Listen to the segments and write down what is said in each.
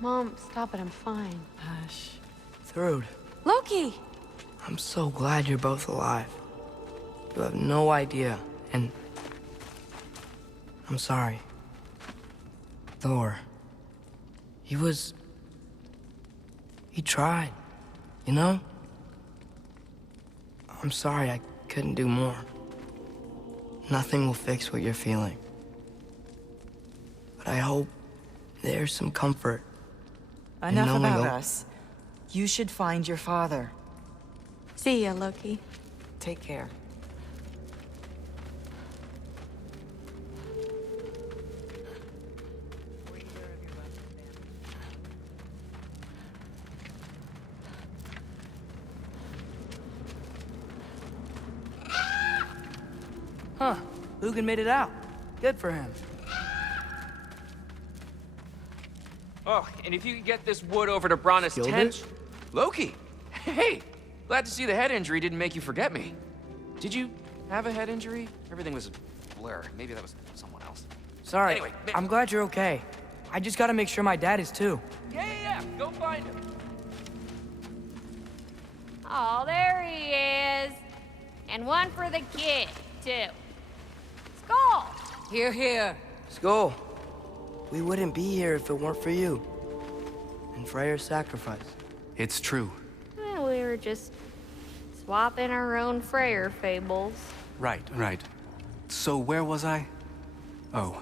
Mom, stop it. I'm fine. Hush. Thrud, Loki! I'm so glad you're both alive. You have no idea, and... I'm sorry. Thor. He tried, you know? I'm sorry I couldn't do more. Nothing will fix what you're feeling. But I hope there's some comfort. Enough knowing about o- us. You should find your father. See ya, Loki. Take care. Huh, Lugan made it out. Good for him. Oh, and if you could get this wood over to Brana's Killed tent... it? Loki! Hey! Glad to see the head injury didn't make you forget me. Did you have a head injury? Everything was a blur. Maybe that was someone else. Sorry, Anyway, I'm glad you're okay. I just gotta make sure my dad is too. Yeah. Go find him. Oh, there he is. And one for the kid, too. Skull! Here, here. Skull, we wouldn't be here if it weren't for you. And Freyr's sacrifice. It's true. We were just swapping our own Freyr fables. Right. So where was I? Oh.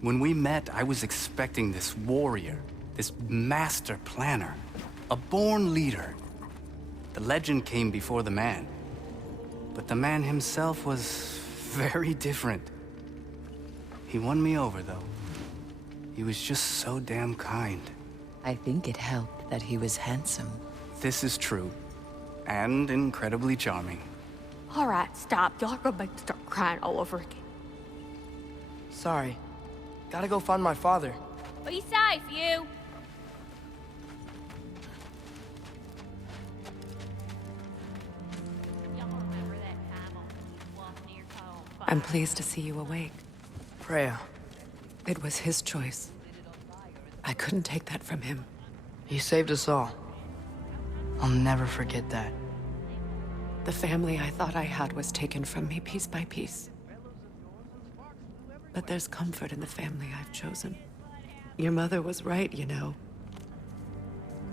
When we met, I was expecting this warrior, this master planner, a born leader. The legend came before the man. But the man himself was very different. He won me over, though. He was just so damn kind. I think it helped that he was handsome. This is true. And incredibly charming. All right, stop. Y'all are gonna make me start crying all over again. Sorry. Gotta go find my father. Be safe, you. Y'all remember that time on the walk near home? I'm pleased to see you awake. Freya, It was his choice. I couldn't take that from him. he saved us all. I'll never forget that. The family I thought I had was taken from me piece by piece. But there's comfort in the family I've chosen. Your mother was right, you know.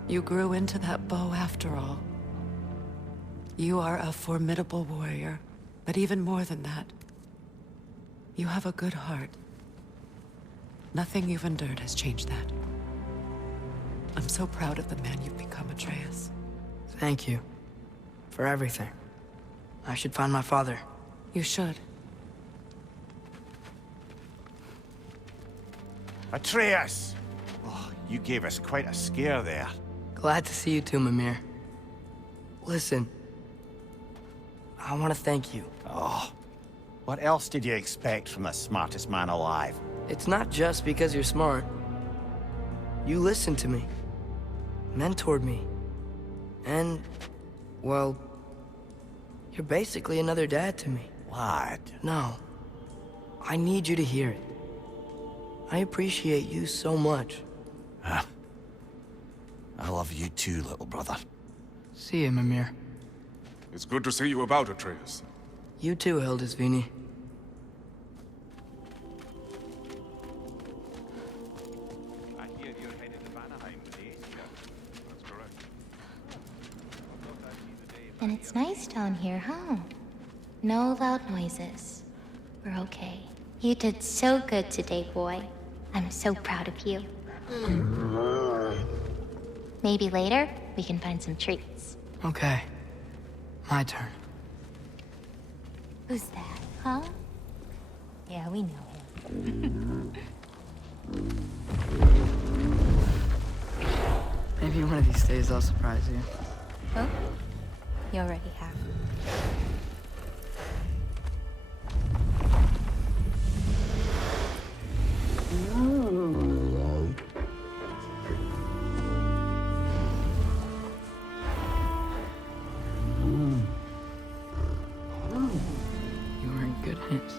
You grew into that bow after all. You are a formidable warrior, but even more than that, you have a good heart. Nothing you've endured has changed that. I'm so proud of the man you've become, Atreus. Thank you. For everything. I should find my father. You should. Atreus! Oh, you gave us quite a scare there. Glad to see you too, Mimir. Listen. I want to thank you. Oh, what else did you expect from the smartest man alive? It's not just because you're smart. You listened to me. Mentored me. And, well, you're basically another dad to me. What? No. I need you to hear it. I appreciate you so much. Huh. I love you too, little brother. See you, Mimir. It's good to see you about, Atreus. You too, Hildisvini. I hear you're headed to Vanaheim with the Aesir. That's correct. And it's nice down here, huh? No loud noises. We're okay. You did so good today, boy. I'm so proud of you. Maybe later, we can find some treats. Okay. My turn. Who's that, huh? Yeah, we know him. Maybe one of these days I'll surprise you. Oh? You already have. You were in good hands.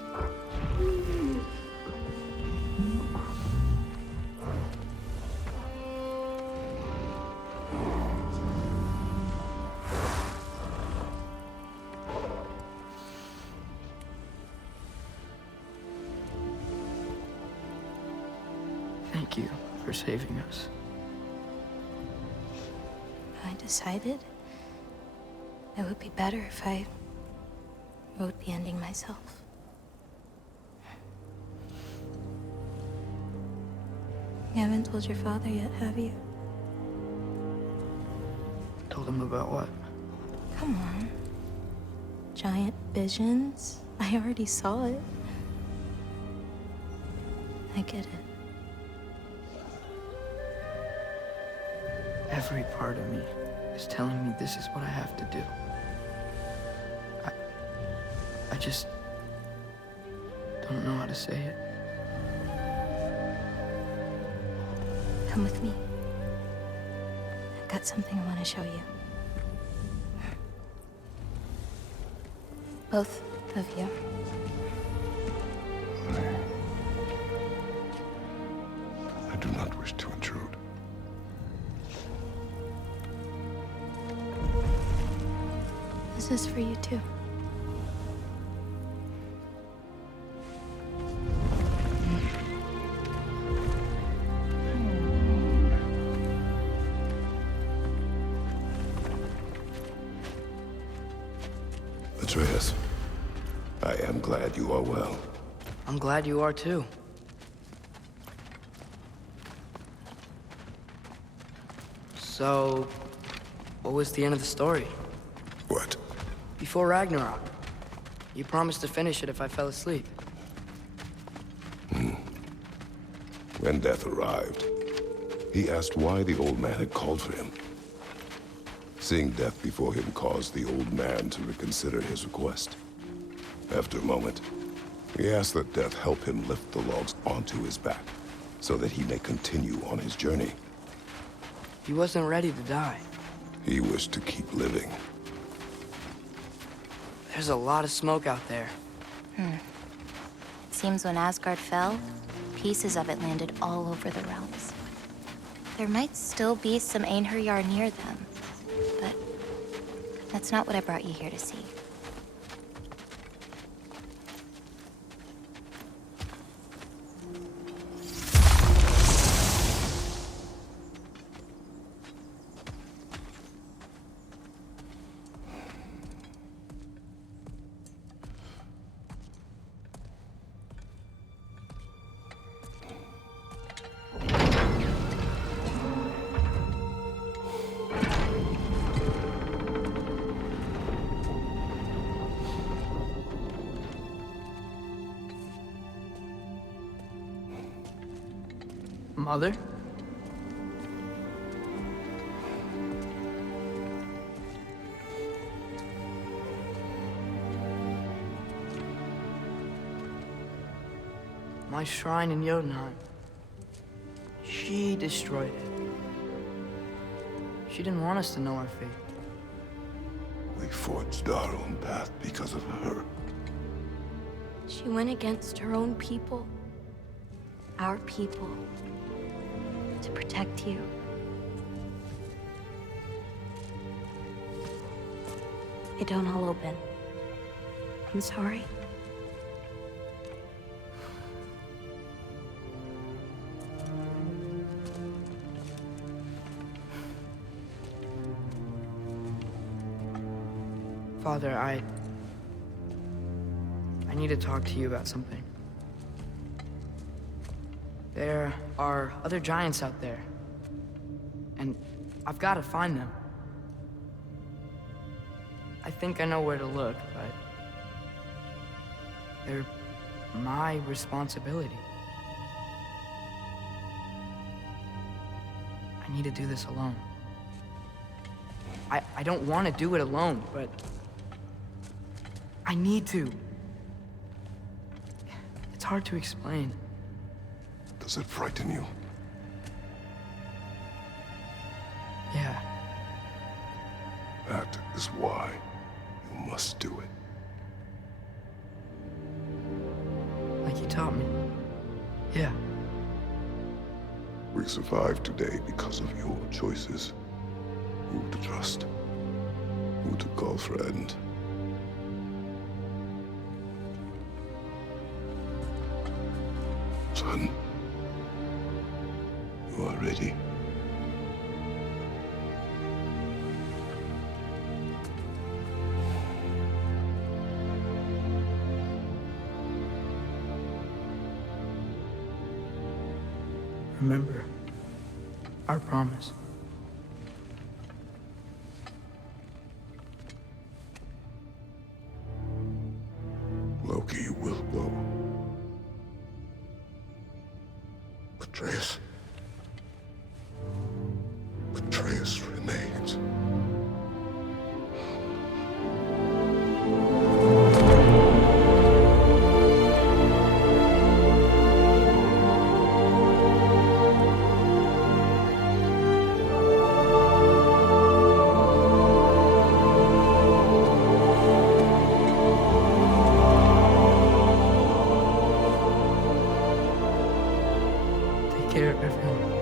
Thank you for saving us. I decided it would be better if I wrote the ending myself. You haven't told your father yet, have you? Told him about what? Come on. Giant visions? I already saw it. I get it. Every part of me is telling me this is what I have to do. I just don't know how to say it. Come with me. I've got something I want to show you. Both of you. I do not wish to intrude. This is for you too. Atreus, I am glad you are well. I'm glad you are too. So, what was the end of the story? What? Before Ragnarok, you promised to finish it if I fell asleep. When death arrived, he asked why the old man had called for him. Seeing death before him caused the old man to reconsider his request. After a moment, he asked that death help him lift the logs onto his back, so that he may continue on his journey. He wasn't ready to die. He wished to keep living. There's a lot of smoke out there. Seems when Asgard fell, pieces of it landed all over the realms. There might still be some Einherjar near them, but that's not what I brought you here to see. Mother? My shrine in Jotunheim. She destroyed it. She didn't want us to know our fate. We forged our own path because of her. She went against her own people. Our people. To protect you. It don't all open. I'm sorry. Father, I need to talk to you about something. There are other giants out there, and I've got to find them. I think I know where to look, but they're my responsibility. I need to do this alone. I don't want to do it alone, but I need to. It's hard to explain. Does it frighten you? Yeah. That is why you must do it. Like you taught me. Yeah. We survived today because of your choices. Who to trust, who to call friend. Son, You are ready. Remember our promise. Loki will go. Atreus. Atreus remains. Take care, everyone.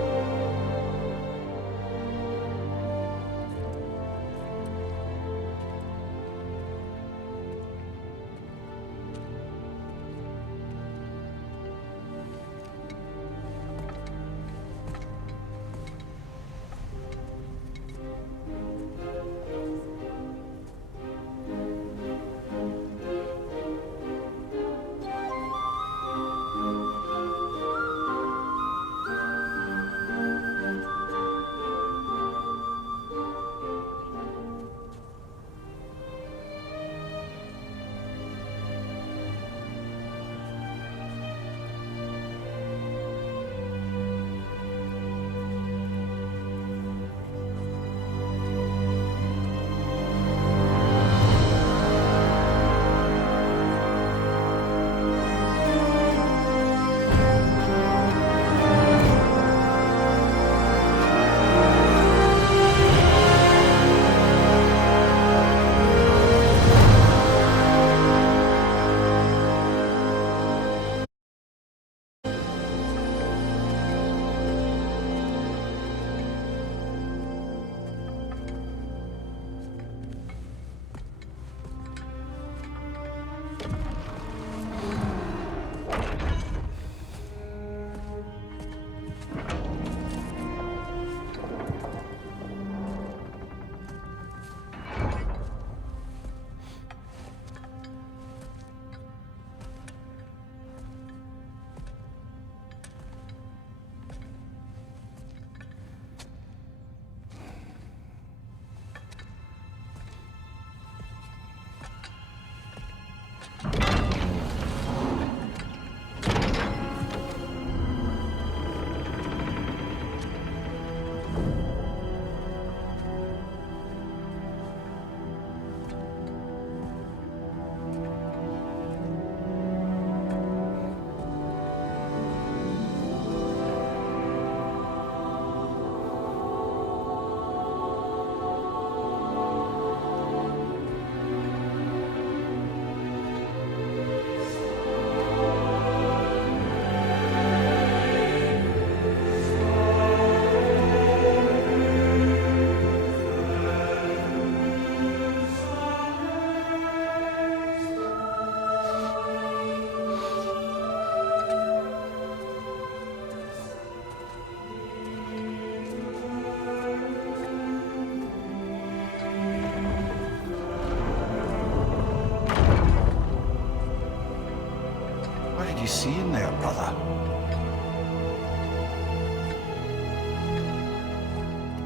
What did you see in there, brother?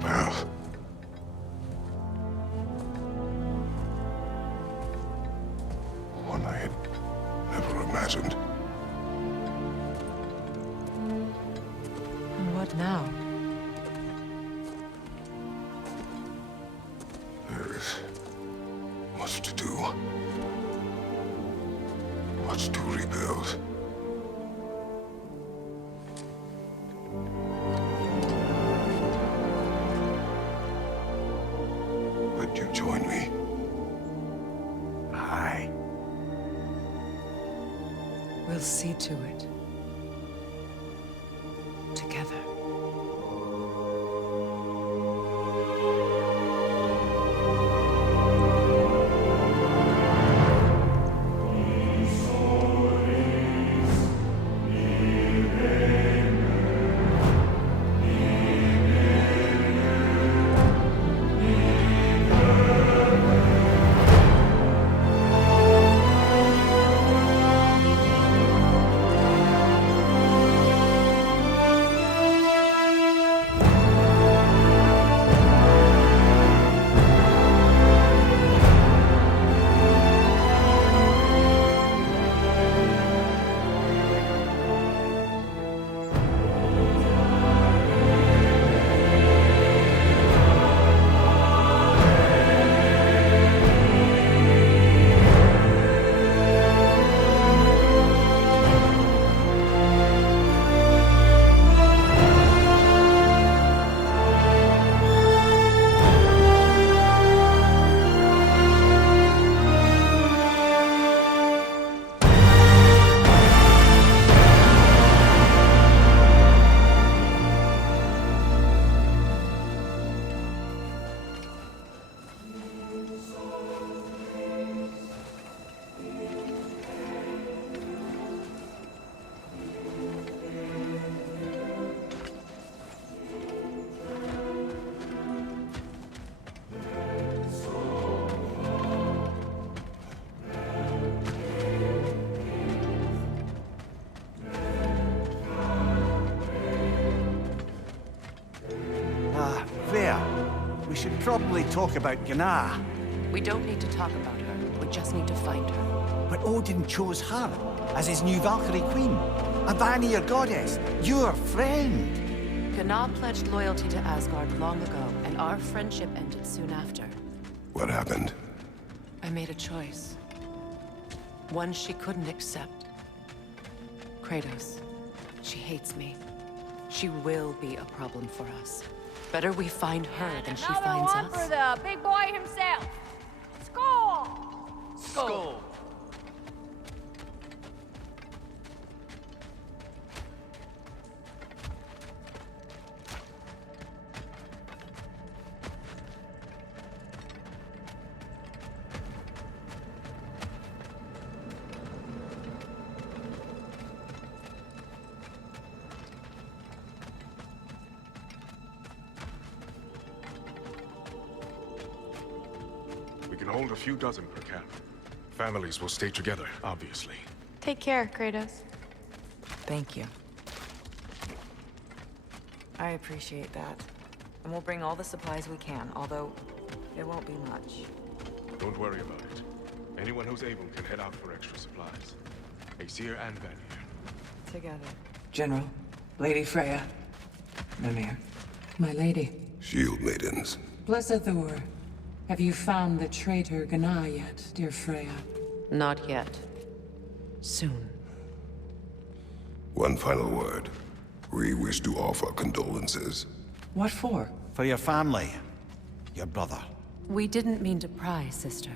Path. One I had never imagined. And what now? There is much to do. Much to rebuild. Would you join me? Aye. We'll see to it. Together. should probably talk about Gná. We don't need to talk about her. We just need to find her. But Odin chose her as his new Valkyrie queen. A Vanir goddess, your friend. Gná pledged loyalty to Asgard long ago, and our friendship ended soon after. What happened? I made a choice. One she couldn't accept. Kratos. She hates me. She will be a problem for us. Better we find her than she finds Another one us. for the big boy himself. Skull! Skull. We can hold a few dozen per camp. Families will stay together, obviously. Take care, Kratos. Thank you. I appreciate that. And we'll bring all the supplies we can, although it won't be much. Don't worry about it. Anyone who's able can head out for extra supplies. Aesir and Vanir. Together. General, Lady Freya, Mimir, my lady. Shield maidens. Blessed Thor, have you found the traitor Gná yet, dear Freya? Not yet. Soon. One final word. We wish to offer condolences. What for? For your family. Your brother. We didn't mean to pry, sister.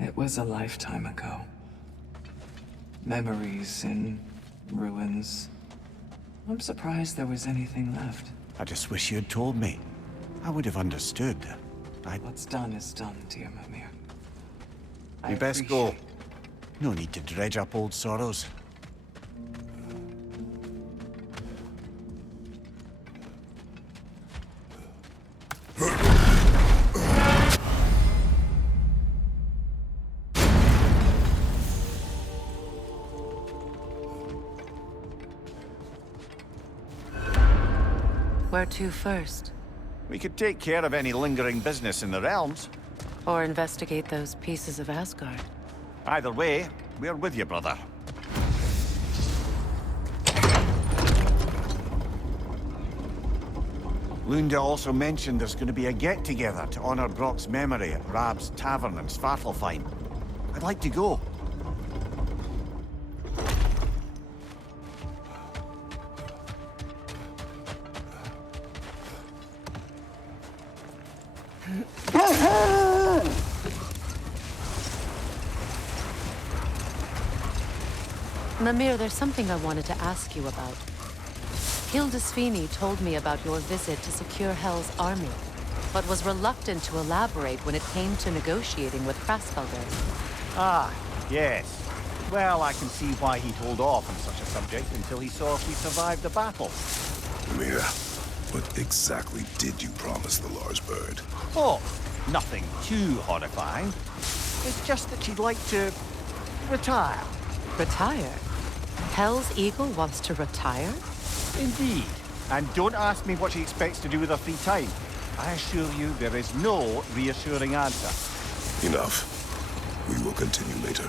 It was a lifetime ago. Memories in ruins. I'm surprised there was anything left. I just wish you had told me. I would have understood. What's done is done, dear Mimir. You best go. No need to dredge up old sorrows. Where to first? We could take care of any lingering business in the realms. Or investigate those pieces of Asgard? Either way, we're with you, brother. Lunda also mentioned there's going to be a get-together to honor Brock's memory at Rab's Tavern in Svartalfheim. I'd like to go. Mimir, there's something I wanted to ask you about. Hildisvini told me about your visit to secure Hel's army, but was reluctant to elaborate when it came to negotiating with Krasfelder. Ah, yes. Well, I can see why he'd hold off on such a subject until he saw if we survived the battle. Mimir, what exactly did you promise the large bird? Oh, nothing too horrifying. It's just that she'd like to retire. Retire? Hel's Eagle wants to retire? Indeed. And don't ask me what she expects to do with her free time. I assure you there is no reassuring answer. Enough. We will continue later.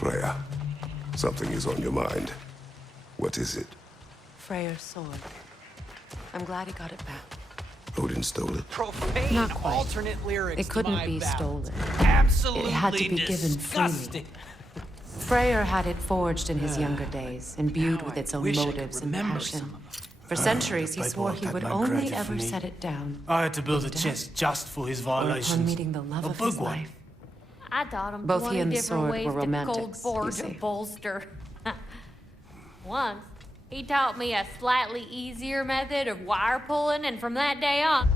Freya, something is on your mind. What is it? Freyr's sword. I'm glad he got it back. Odin stole it? Profane Not quite. alternate lyrics. It couldn't to my be ballad. stolen. Absolutely It had to be given disgusting. freely. Freyr had it forged in his younger days, imbued with its own wish I could motives and remember passion. some of For centuries, he the swore paperwork he that would man only created for ever me. set it down. I had to build a death, chest just for his or violations. upon meeting the love A of big his one. life. I taught him Both 20 he and the different sword ways were to romantics, cold you forge a see. bolster. Once, he taught me a slightly easier method of wire pulling, and from that day on,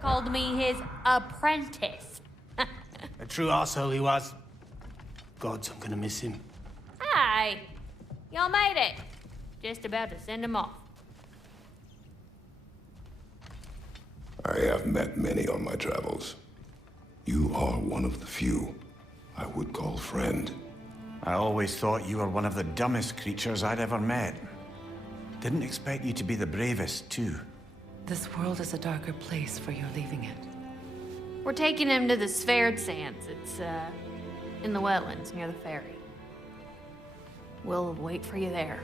called me his apprentice. A true arsehole he was. Gods, I'm gonna miss him. Hi, y'all made it. Just about to send him off. I have met many on my travels. You are one of the few I would call friend. I always thought you were one of the dumbest creatures I'd ever met. Didn't expect you to be the bravest, too. This world is a darker place for you leaving it. We're taking him to the Sverd Sands. It's, in the wetlands near the ferry. We'll wait for you there.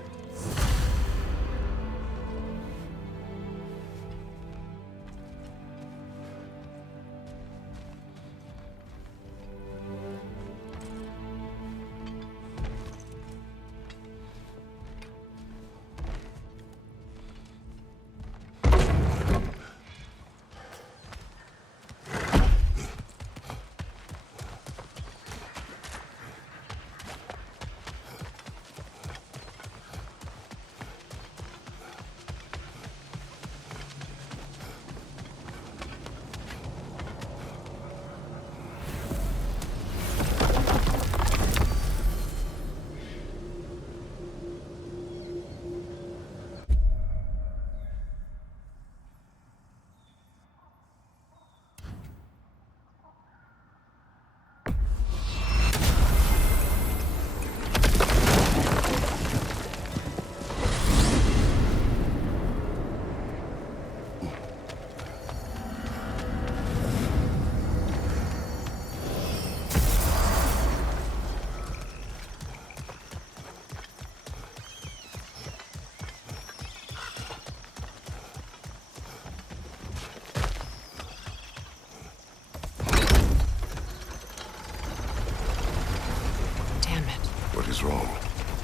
What is wrong?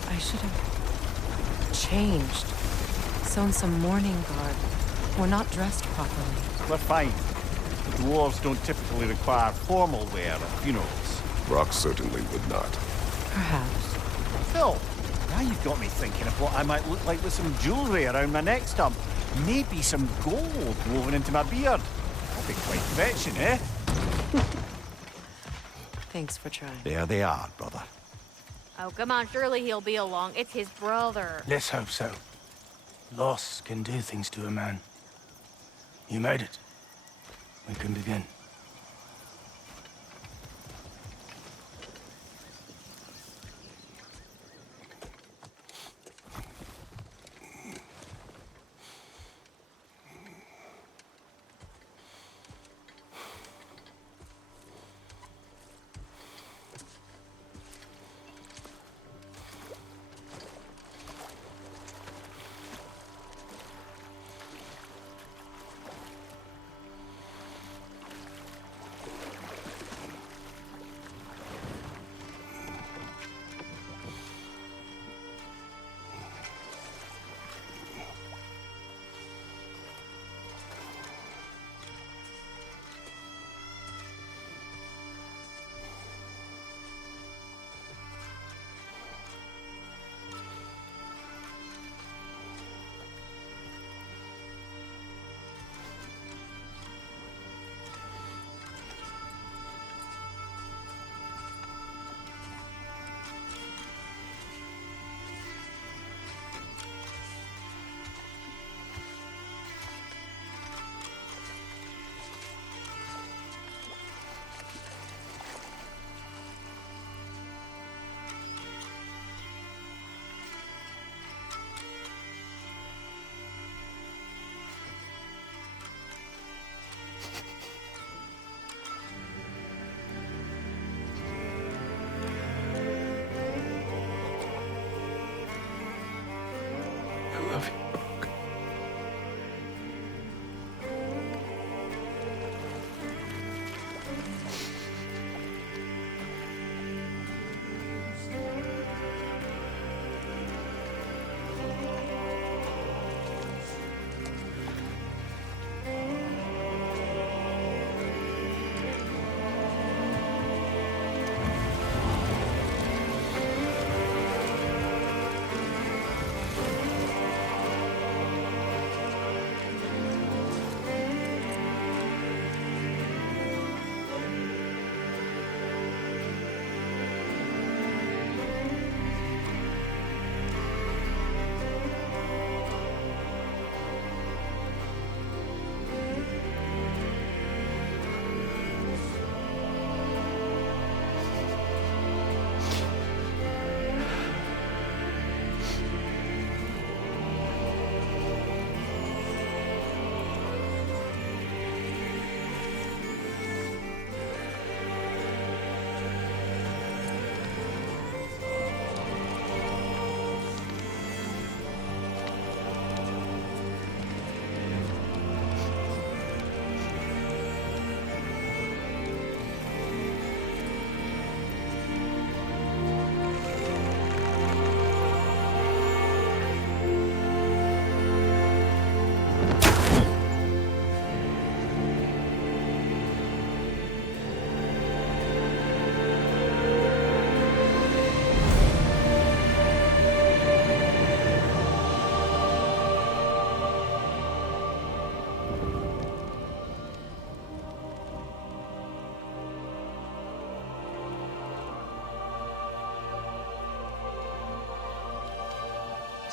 I should have changed. Sewn some mourning garb. We're not dressed properly. We're fine. The dwarves don't typically require formal wear at funerals. Rock certainly would not. Perhaps. Phil, now you've got me thinking of what I might look like with some jewellery around my neck stump. Maybe some gold woven into my beard. That'd be quite fetching, eh? Thanks for trying. There they are, brother. Oh, come on, surely he'll be along. It's his brother. Let's hope so. Loss can do things to a man. You made it. We can begin.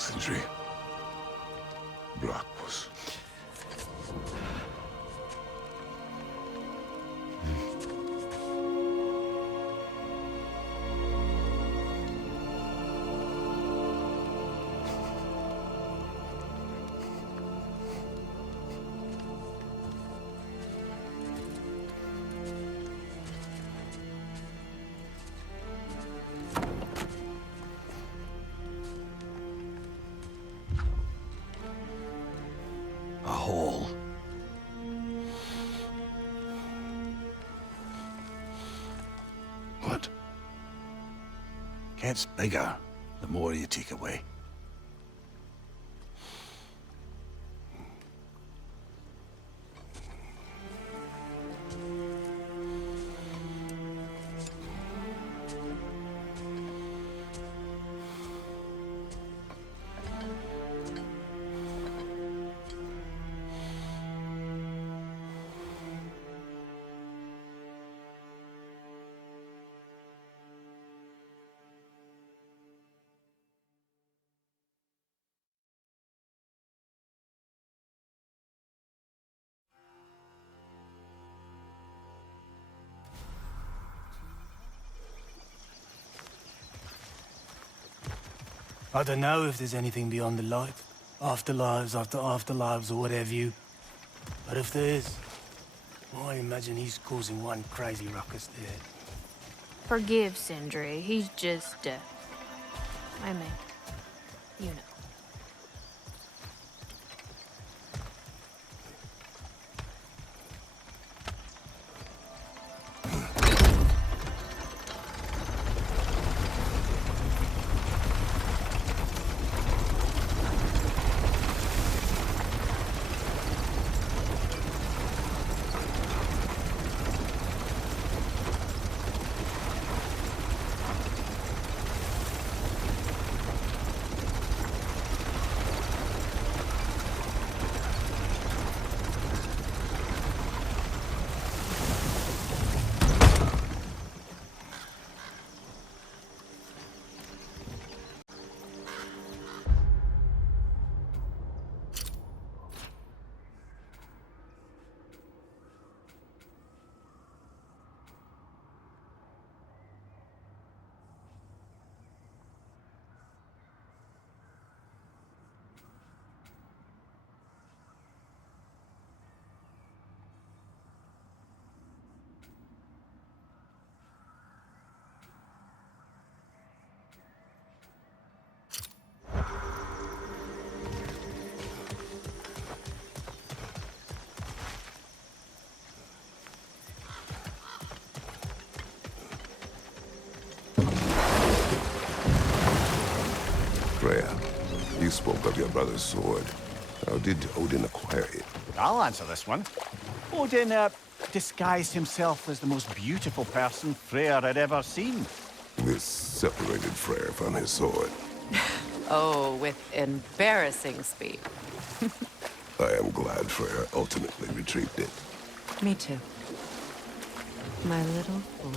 Sindri. Bratwurst. A hole. What? Gets bigger the more you take away. I don't know if there's anything beyond the light. Afterlives after afterlives or whatever you. But if there is, well, I imagine he's causing one crazy ruckus there. Forgive Sindri. He's just, I mean, you know. Freya, you spoke of your brother's sword. How did Odin acquire it? I'll answer this one. Odin, disguised himself as the most beautiful person Freyr had ever seen. This separated Freyr from his sword. Oh, with embarrassing speed. I am glad Freyr ultimately retrieved it. Me too. My little fool.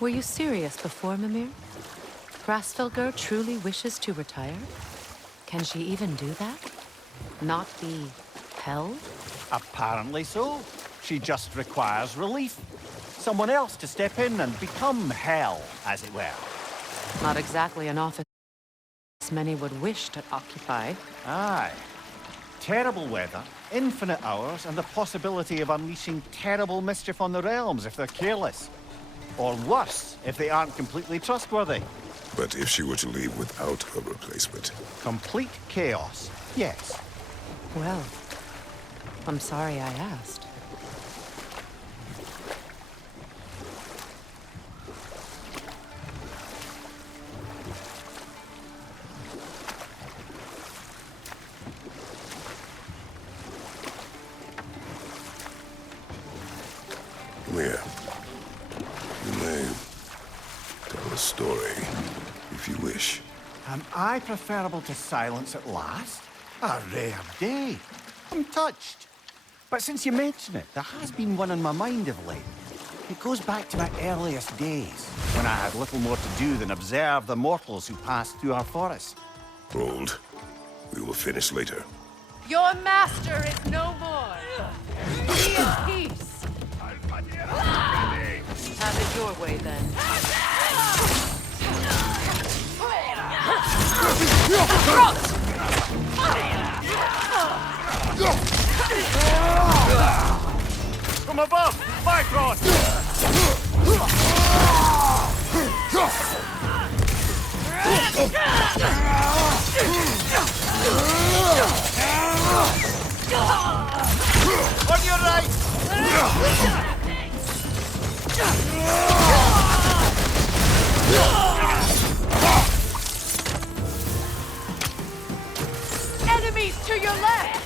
Were you serious before, Mimir? Grasfelger truly wishes to retire? Can she even do that? Not be held? Apparently so. She just requires relief. Someone else to step in and become hell, as it were. Not exactly an office many would wish to occupy. Aye. Terrible weather, infinite hours, and the possibility of unleashing terrible mischief on the realms if they're careless. Or worse, if they aren't completely trustworthy. But if she were to leave without a replacement? Complete chaos, yes. Well, I'm sorry I asked. Come here. You may tell a story, if you wish. Am I preferable to silence at last? A rare day. I'm touched. But since you mention it, there has been one on my mind of late. It goes back to my earliest days, when I had little more to do than observe the mortals who passed through our forest. Hold. We will finish later. Your master is no more. Be at peace. Have it your way, then. From above, Bifrost! On your right! Enemies to your left!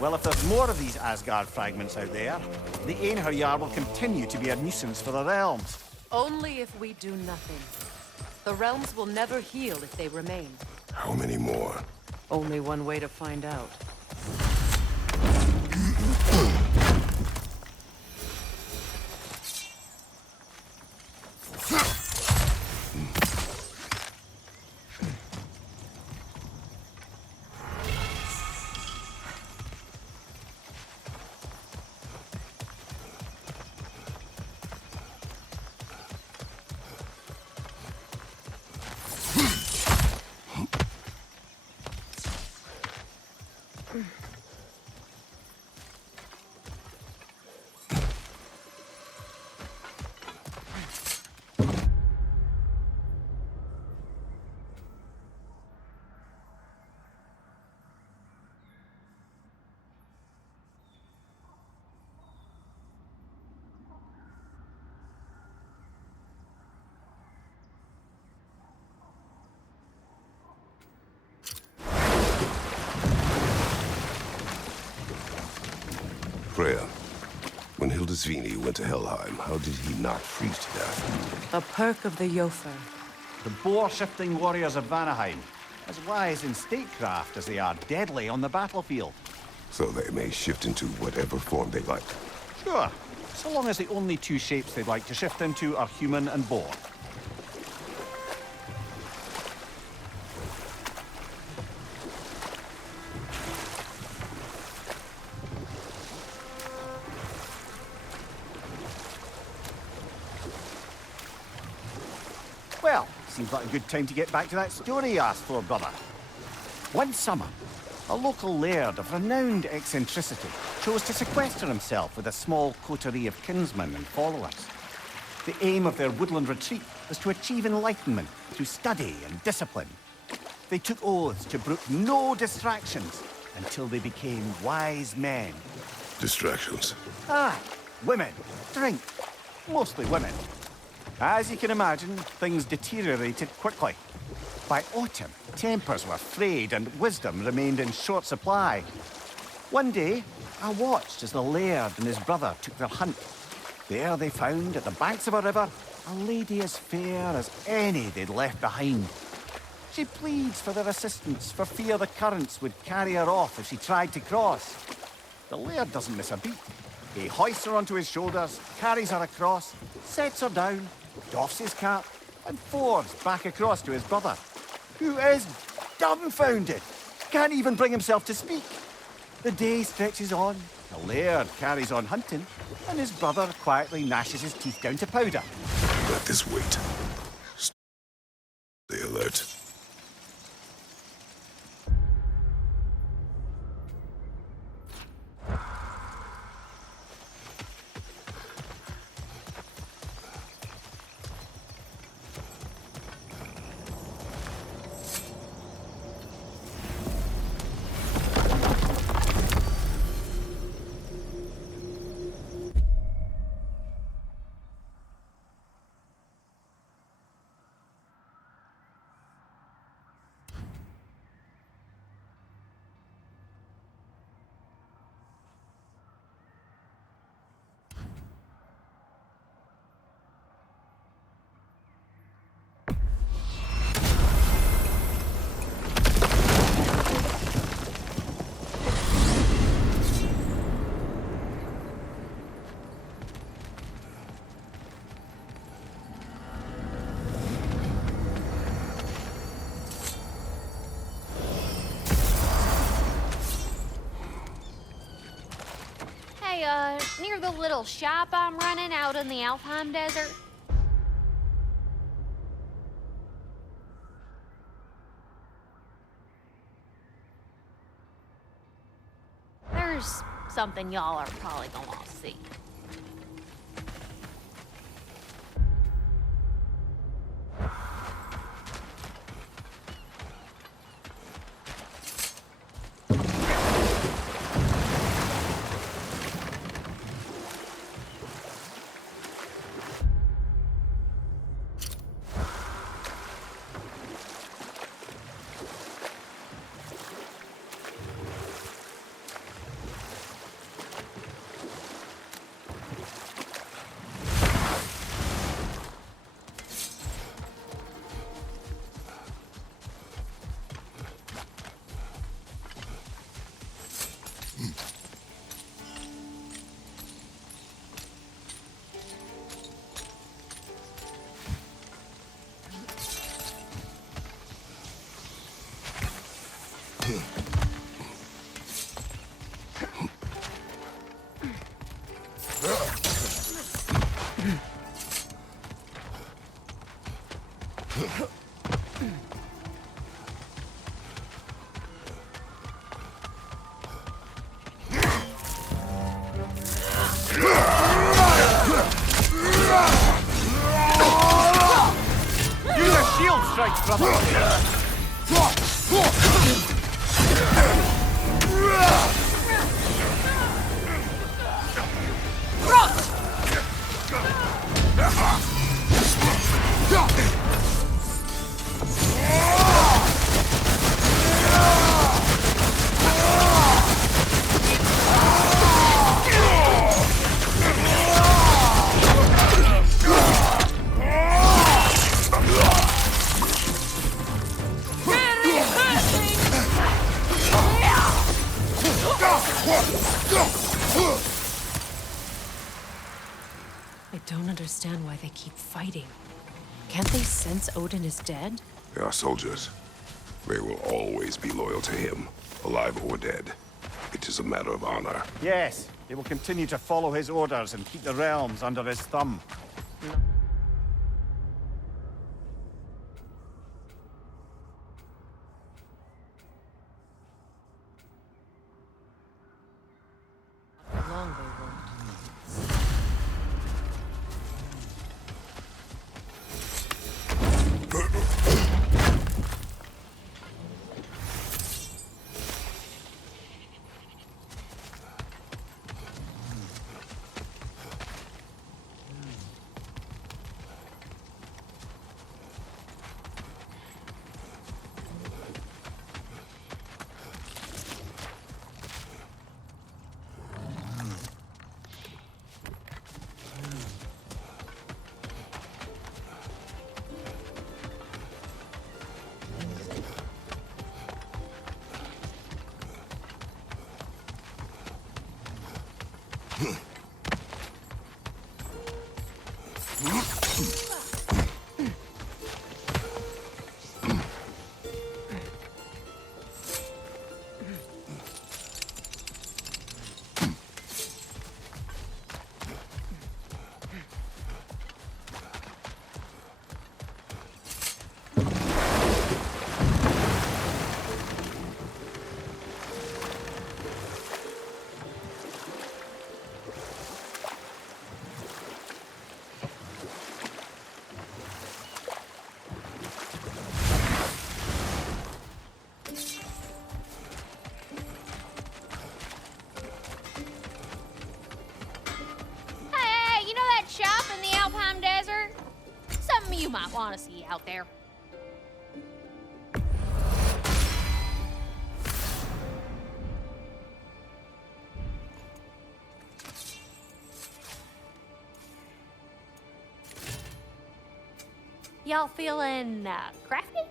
Well, if there's more of these Asgard fragments out there, the Einherjar will continue to be a nuisance for the realms. Only if we do nothing. The realms will never heal if they remain. How many more? Only one way to find out. Freya, when Hildisvini went to Helheim, how did he not freeze to death? A perk of the Jofer. The boar-shifting warriors of Vanaheim, as wise in statecraft as they are deadly on the battlefield. So they may shift into whatever form they like. Sure, so long as the only two shapes they'd like to shift into are human and boar. Well, seems like a good time to get back to that story you asked for, brother. One summer, a local laird of renowned eccentricity chose to sequester himself with a small coterie of kinsmen and followers. The aim of their woodland retreat was to achieve enlightenment through study and discipline. They took oaths to brook no distractions until they became wise men. Distractions. Ah, women, drink, mostly women. As you can imagine, things deteriorated quickly. By autumn, tempers were frayed and wisdom remained in short supply. One day, I watched as the laird and his brother took their hunt. There they found, at the banks of a river, a lady as fair as any they'd left behind. She pleads for their assistance for fear the currents would carry her off if she tried to cross. The laird doesn't miss a beat. He hoists her onto his shoulders, carries her across, sets her down, doffs his cap, and fords back across to his brother, who is dumbfounded, can't even bring himself to speak. The day stretches on, the laird carries on hunting, and his brother quietly gnashes his teeth down to powder. Let this wait. Stay alert. Hey, near the little shop I'm running out in the Alpine Desert? There's something y'all are probably gonna want to see. Use a shield strike, brother! I don't understand why they keep fighting. Can't they sense Odin is dead? They are soldiers. They will always be loyal to him, alive or dead. It is a matter of honor. Yes, they will continue to follow his orders and keep the realms under his thumb. How long they won't. You might want to see out there. Y'all feeling crafty?